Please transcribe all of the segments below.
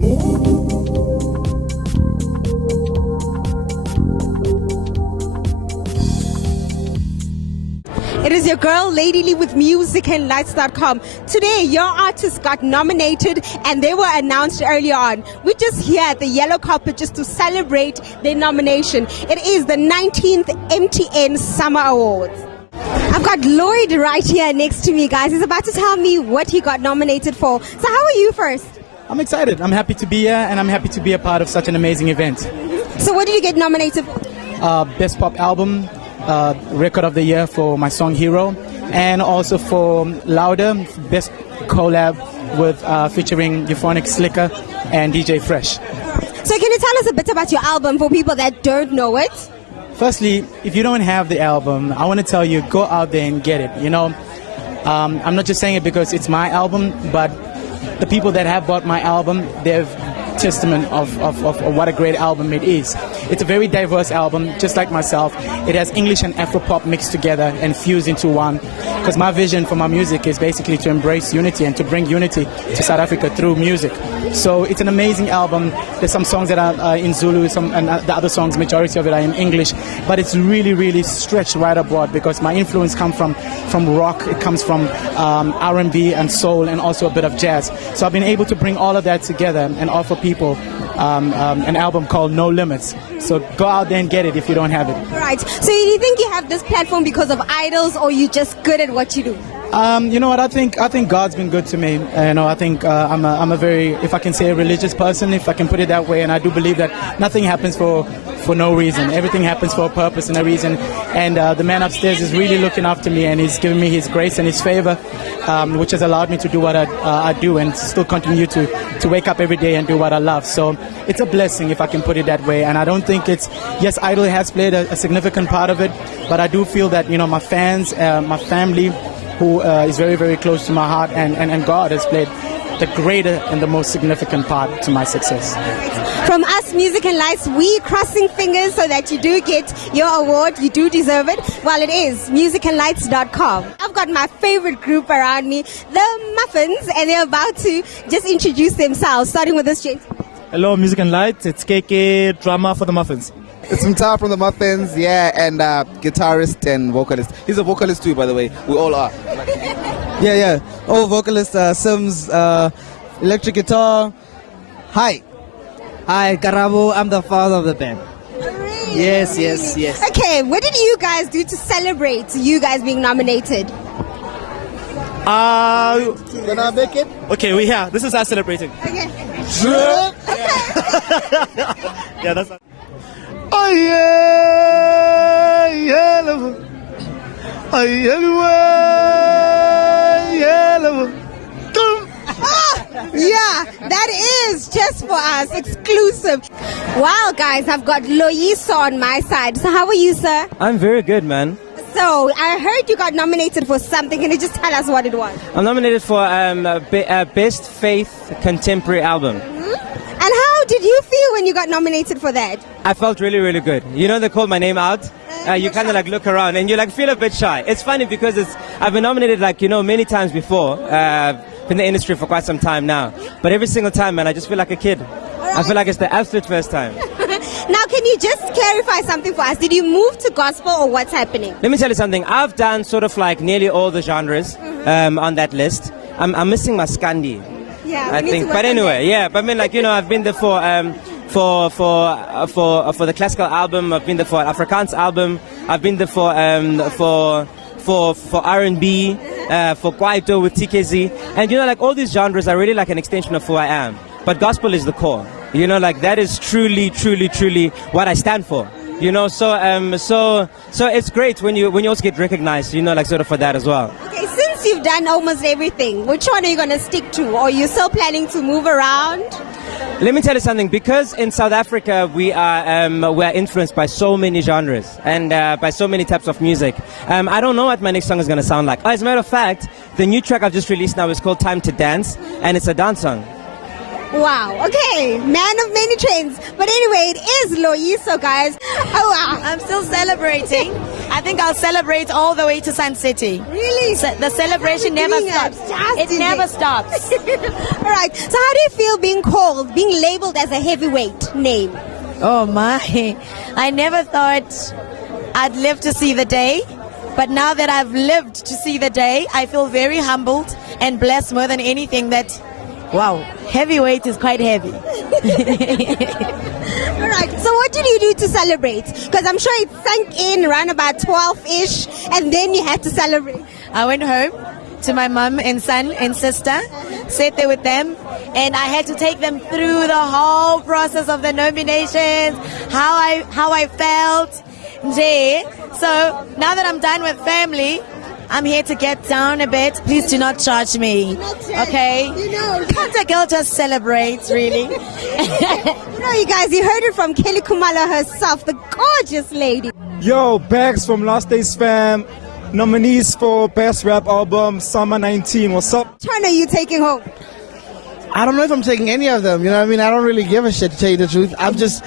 It is your girl, Lady Lee with MusicAndLights.com. Today, your artists got nominated and they were announced earlier on. We're just here at the yellow carpet just to celebrate their nomination. It is the 19th MTNSAMA Awards. I've got Lloyd right here next to me, guys. He's about to tell me what he got nominated for. So how are you first? I'm excited. I'm happy to be here and I'm happy to be a part of such an amazing event. So what did you get nominated for? Best Pop Album, Record of the Year for my song Hero, and also for Louder, Best Collab with featuring Euphonic Slicker and DJ Fresh. So can you tell us a bit about your album for people that don't know it? Firstly, if you don't have the album, I want to tell you, go out there and get it. You know, I'm not just saying it because it's my album, but the people that have bought my album, they've testament of what a great album it is. It's a very diverse album, just like myself. It has English and Afro-pop mixed together and fused into one. Because my vision for my music is basically to embrace unity and to bring unity to South Africa through music. So it's an amazing album. There's some songs that are in Zulu, and the other songs, majority of it are in English. But it's really, really stretched right abroad because my influence comes from rock, it comes from R&B and soul and also a bit of jazz. So I've been able to bring all of that together and offer people an album called No Limits. So go out there and get it if you don't have it. Right. So do you think you have this platform because of idols, or you just good at what you do? You know what? I think God's been good to me. You know, I think I'm a very, if I can say, a religious person, if I can put it that way. And I do believe that nothing happens for no reason. Everything happens for a purpose and a reason. And the man upstairs is really looking after me, and he's giving me his grace and his favor, which has allowed me to do what I do and still continue to wake up every day and do what I love. So it's a blessing, if I can put it that way. And I don't think it's, yes, idol has played a significant part of it, but I do feel that, you know, my fans, my family, who is very, very close to my heart, and God has played the greater and the most significant part to my success. From us, Music and Lights, we crossing fingers so that you do get your award. You do deserve it. Well, it is MusicAndLights.com. I've got my favorite group around me, the Muffins, and they're about to just introduce themselves, starting with this gentleman. Hello, Music and Lights. It's KK, drummer for the Muffins. It's Mtar from the Muffins, yeah, and guitarist and vocalist. He's a vocalist too, by the way. We all are. Yeah. Oh, vocalist Sims, electric guitar. Hi, Karabo. I'm the father of the band. Really? Yes. Okay, what did you guys do to celebrate you guys being nominated? Gonna make it? Okay, we're here. This is us celebrating. Okay. Yeah, that's us. Oh yeah, love. Oh yeah, love. Yeah, that is just for us, exclusive. Wow, guys, I've got Loyiso on my side. So how are you, sir? I'm very good, man. So I heard you got nominated for something. Can you just tell us what it was? I'm nominated for Best Faith Contemporary Album. And how did you feel when you got nominated for that? I felt really, really good. You know, they called my name out. You kind of like look around and you like feel a bit shy. It's funny because I've been nominated like, you know, many times before. Been in the industry for quite some time now. But every single time, man, I just feel like a kid. I feel like it's the absolute first time. Now, can you just clarify something for us? Did you move to gospel or what's happening? Let me tell you something. I've done sort of like nearly all the genres on that list. I'm missing my Scandi. Yeah, I think. But anyway, yeah. But I mean, like, you know, I've been there for the classical album. I've been there for an Afrikaans album. I've been there for R&B, for Kwaito with TKZ. And, you know, like all these genres are really like an extension of who I am. But gospel is the core. You know, like that is truly, truly, truly what I stand for. You know, so it's great when you also get recognized, you know, like sort of for that as well. Okay, since you've done almost everything, which one are you going to stick to? Or are you still planning to move around? Let me tell you something. Because in South Africa we are influenced by so many genres and by so many types of music. I don't know what my next song is going to sound like. As a matter of fact, the new track I've just released now is called Time to Dance, and it's a dance song. Wow, okay, man of many trends. But anyway, it is Loyiso, guys. Oh wow, I'm still celebrating. I think I'll celebrate all the way to Sun City. Really? The celebration never Doing stops. it. It never stops. All right. So how do you feel being labeled as a heavyweight name? Oh my. I never thought I'd live to see the day. But now that I've lived to see the day, I feel very humbled and blessed more than anything that, wow, heavyweight is quite heavy. All right. So what did you do to celebrate? Because I'm sure it sank in around about 12-ish, and then you had to celebrate. I went home to my mum and son and sister, sat there with them, and I had to take them through the whole process of the nominations, how I felt. So now that I'm done with family, I'm here to get down a bit. Please do not charge me, okay? Can't a girl just celebrate, really? You guys, you heard it from Kelly Kumalo herself, the gorgeous lady. Yo, Bags from Last Days Fam. Nominees for Best Rap Album, SAMA19. What's up? Which one are you taking home? I don't know if I'm taking any of them. You know what I mean? I don't really give a shit, to tell you the truth. I'm just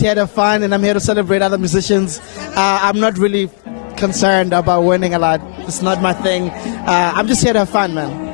here to have fun, and I'm here to celebrate other musicians. I'm not really concerned about winning a lot. It's not my thing. I'm just here to have fun, man.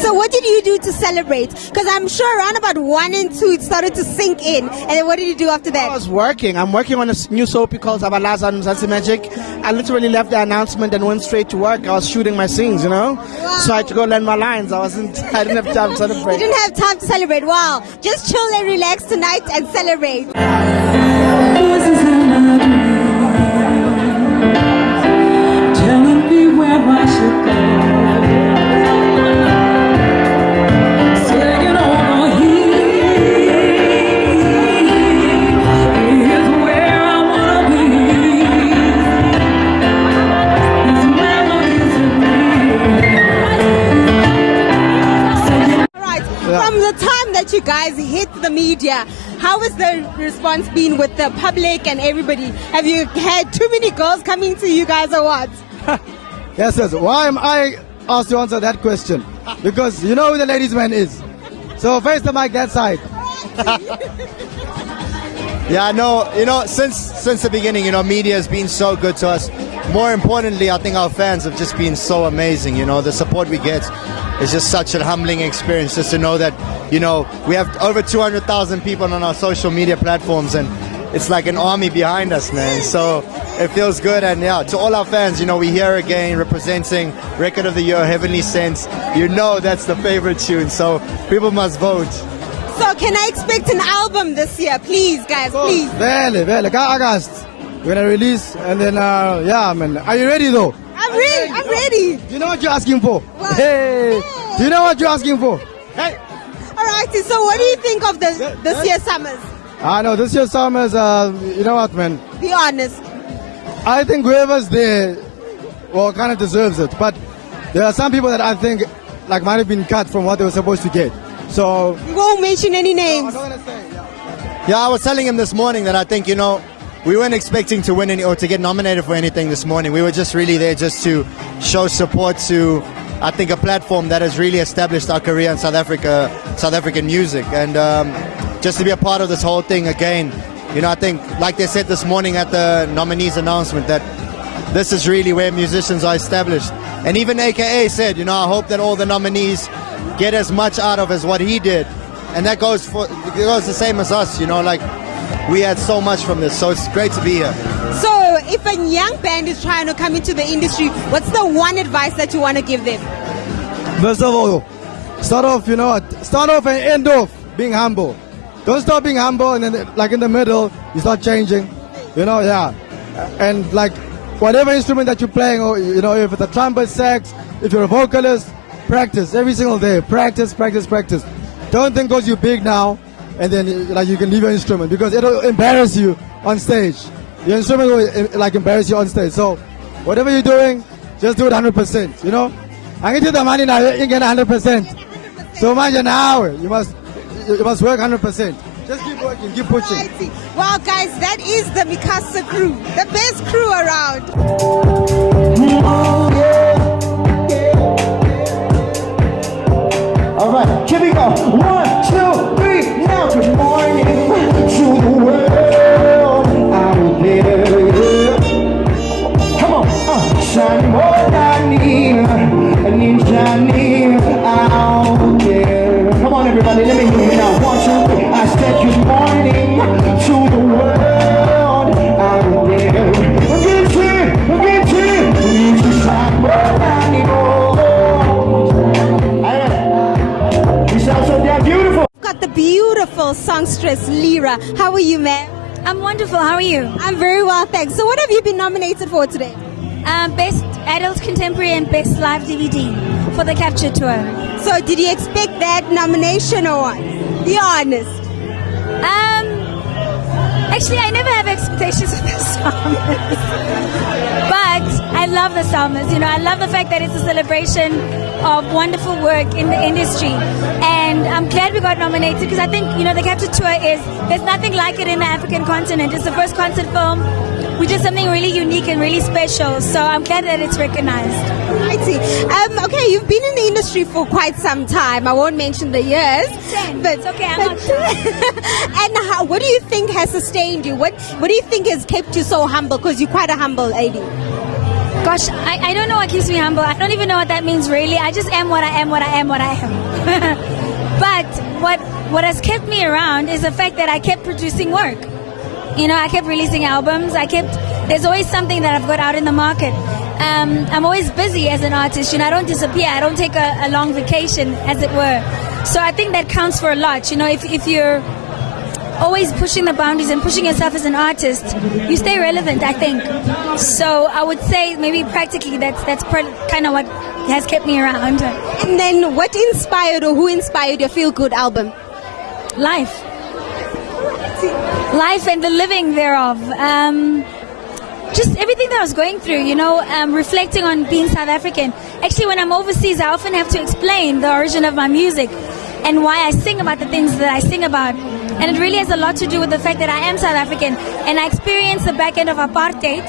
So what did you do to celebrate? Because I'm sure around about 1 and 2 it started to sink in. And then what did you do after that? I was working. I'm working on a new soapy called Abalaza and Mzansi Magic. I literally left the announcement and went straight to work. I was shooting my scenes, you know? Wow. So I had to go learn my lines. I didn't have time to celebrate. You didn't have time to celebrate. Wow. Just chill and relax tonight and celebrate. Telling me where I should go. From the time that you guys hit the media, how has the response been with the public and everybody? Have you had too many girls coming to you guys or what? Yes. Why am I asked to answer that question? Because you know who the ladies' man is. So face the mic that side. Yeah, no, since the beginning, media has been so good to us. More importantly, I think our fans have just been so amazing. The support we get is just such a humbling experience, just to know that, we have over 200,000 people on our social media platforms, and it's like an army behind us, man. So it feels good. And yeah, to all our fans, we're here again representing Record of the Year, Heavenly Sense. That's the favorite tune, so people must vote. So can I expect an album this year? Please, guys, please. Vele, August. We're gonna release, and then yeah, man. Are you ready though? I'm ready. Do you know what you're asking for? What? Hey. Do you know what you're asking for? Hey. All right. So what do you think of this year's summers? I know this year's summers. You know what, man? Be honest. I think whoever's there, well, kind of deserves it. But there are some people that I think might have been cut from what they were supposed to get. So you won't mention any names. No, I'm not gonna say. Yeah, I was telling him this morning that I think we weren't expecting to win or to get nominated for anything this morning. We were just really there just to show support to, I think, a platform that has really established our career in South African music, and just to be a part of this whole thing again. I think, like they said this morning at the nominees announcement, that this is really where musicians are established. And even AKA said, I hope that all the nominees get as much out of as what he did, and that goes the same as us. We had so much from this, so it's great to be here. So if a young band is trying to come into the industry, what's the one advice that you want to give them? First of all, start off and end off being humble. Don't start being humble and then in the middle you start changing. Yeah. And whatever instrument that you're playing, or if it's a trumpet, sax, if you're a vocalist, practice every single day. Practice. Don't think because you're big now and then you can leave your instrument, because it'll embarrass you on stage. Your instrument will embarrass you on stage. So whatever you're doing, just do it 100%. I get you the money now, you get 100%. So imagine now, you must work 100%. Just keep working, keep pushing. Alrighty. Well, guys, that is the Mikasa crew, the best crew around. All right, here we go. 1, 2, 3, now. Good morning to the world out there. out there. Come on, everybody, let me hear you now. 1, 2, 3. I said good morning to the world out there. You sound so damn beautiful. Got the beautiful songstress Lyra. How are you, ma'am? I'm wonderful. How are you? I'm very well, thanks. So what have you been nominated for today? Best Adult Contemporary and Best Live DVD for the Capture Tour. So did you expect that nomination or what? Be honest. Actually, I never have expectations of the psalmist. But I love the psalmist. You know, I love the fact that it's a celebration of wonderful work in the industry. And I'm glad we got nominated because I think, you know, the Capture Tour there's nothing like it in the African continent. It's the first concert film. We did something really unique and really special. So I'm glad that it's recognized. I see. Okay, you've been in the industry for quite some time. I won't mention the years. But it's okay, I'm not sure. And what do you think has sustained you? What do you think has kept you so humble? Because you're quite a humble lady. Gosh, I don't know what keeps me humble. I don't even know what that means really. I just am what I am, what I am, what I am. But what has kept me around is the fact that I kept producing work. You know, I kept releasing albums. There's always something that I've got out in the market. I'm always busy as an artist. You know, I don't disappear. I don't take a long vacation, as it were. So I think that counts for a lot. You know, if you're always pushing the boundaries and pushing yourself as an artist, you stay relevant, I think. So I would say maybe practically that's kind of what has kept me around. And then what inspired or who inspired your Feel Good album? Life and the living thereof. Just everything that I was going through, you know, reflecting on being South African. Actually, when I'm overseas, I often have to explain the origin of my music and why I sing about the things that I sing about. And it really has a lot to do with the fact that I am South African and I experienced the back end of apartheid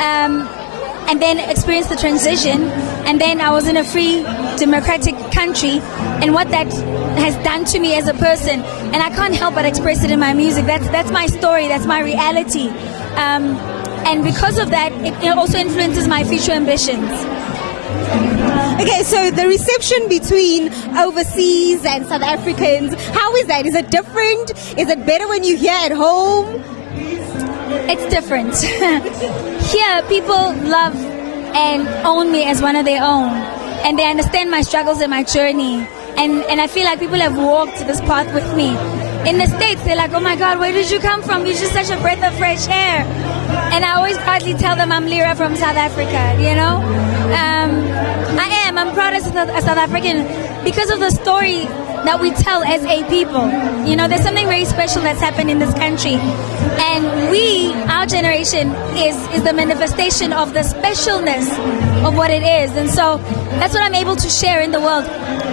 and then experienced the transition. And then I was in a free democratic country and what that has done to me as a person. And I can't help but express it in my music. That's my story. That's my reality. And because of that, it also influences my future ambitions. Okay, so the reception between overseas and South Africans, how is that? Is it different? Is it better when you're here at home? It's different. Here, people love and own me as one of their own. And they understand my struggles and my journey. And I feel like people have walked this path with me. In the States, they're like, oh my God, where did you come from? You're just such a breath of fresh air. And I always proudly tell them I'm Lyra from South Africa, you know? I'm proud as a South African because of the story that we tell as a people. You know, there's something very special that's happened in this country. And our generation, is the manifestation of the specialness of what it is. And so that's what I'm able to share in the world.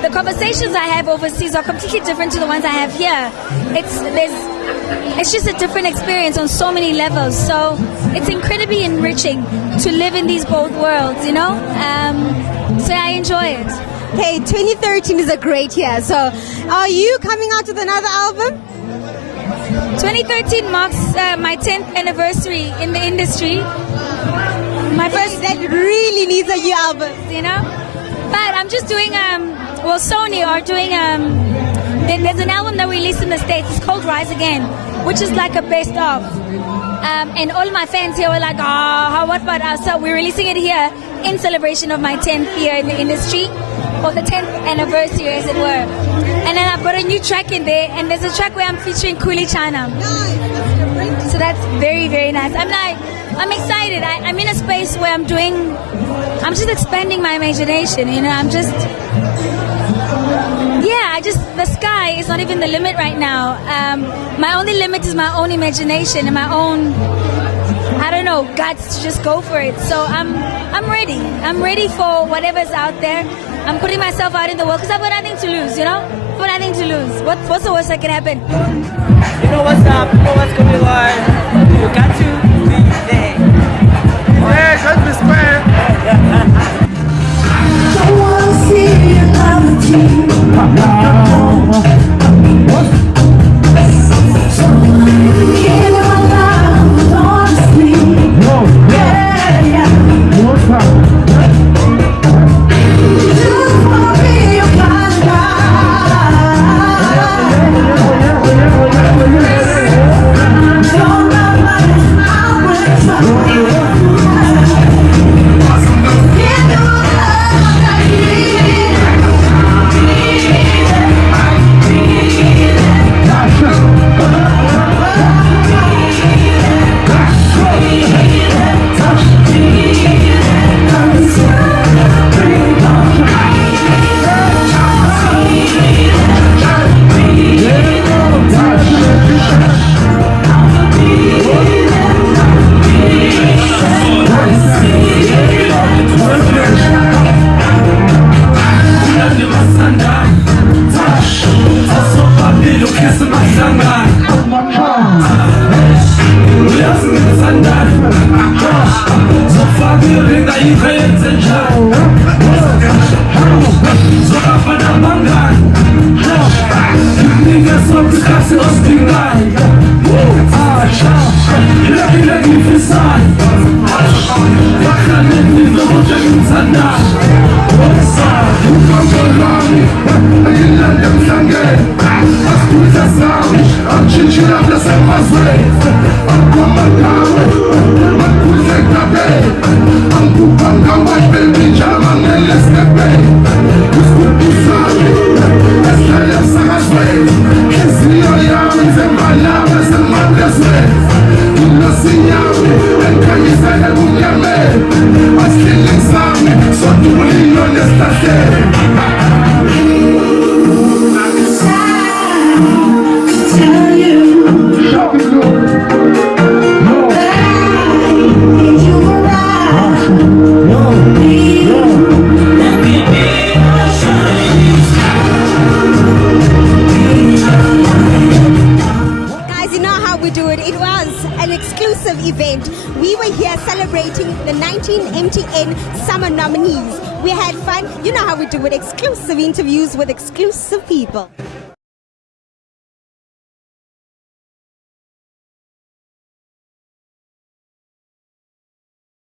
The conversations I have overseas are completely different to the ones I have here. It's just a different experience on so many levels. So it's incredibly enriching to live in these both worlds, you know? So I enjoy it. Okay, 2013 is a great year. So are you coming out with another album? 2013 marks my 10th anniversary in the industry. My first that really needs a new album, you know? But I'm just doing, Sony are doing, there's an album that we released in the States. It's called Rise Again, which is like a best of. And all my fans here were like, what about us? So we're releasing it here in celebration of my 10th year in the industry, or the 10th anniversary, as it were. And then I've got a new track in there, and there's a track where I'm featuring Kuli Chana. So that's very, very nice. I'm excited. I'm in a space where I'm just expanding my imagination, you know, the sky is not even the limit right now. My only limit is my own imagination and my own, guts to just go for it. So I'm ready. I'm ready for whatever's out there. I'm putting myself out in the world because I've got nothing to lose, you know? I've got nothing to lose. What's the worst that can happen? You know what's up? You know what's going to be like? You got to be there. Yeah, got to be square. Don't wanna see you love you. we do it. It was an exclusive event. We were here celebrating the 19 MTN Summer Nominees. We had fun. You know how we do it. Exclusive interviews with exclusive people.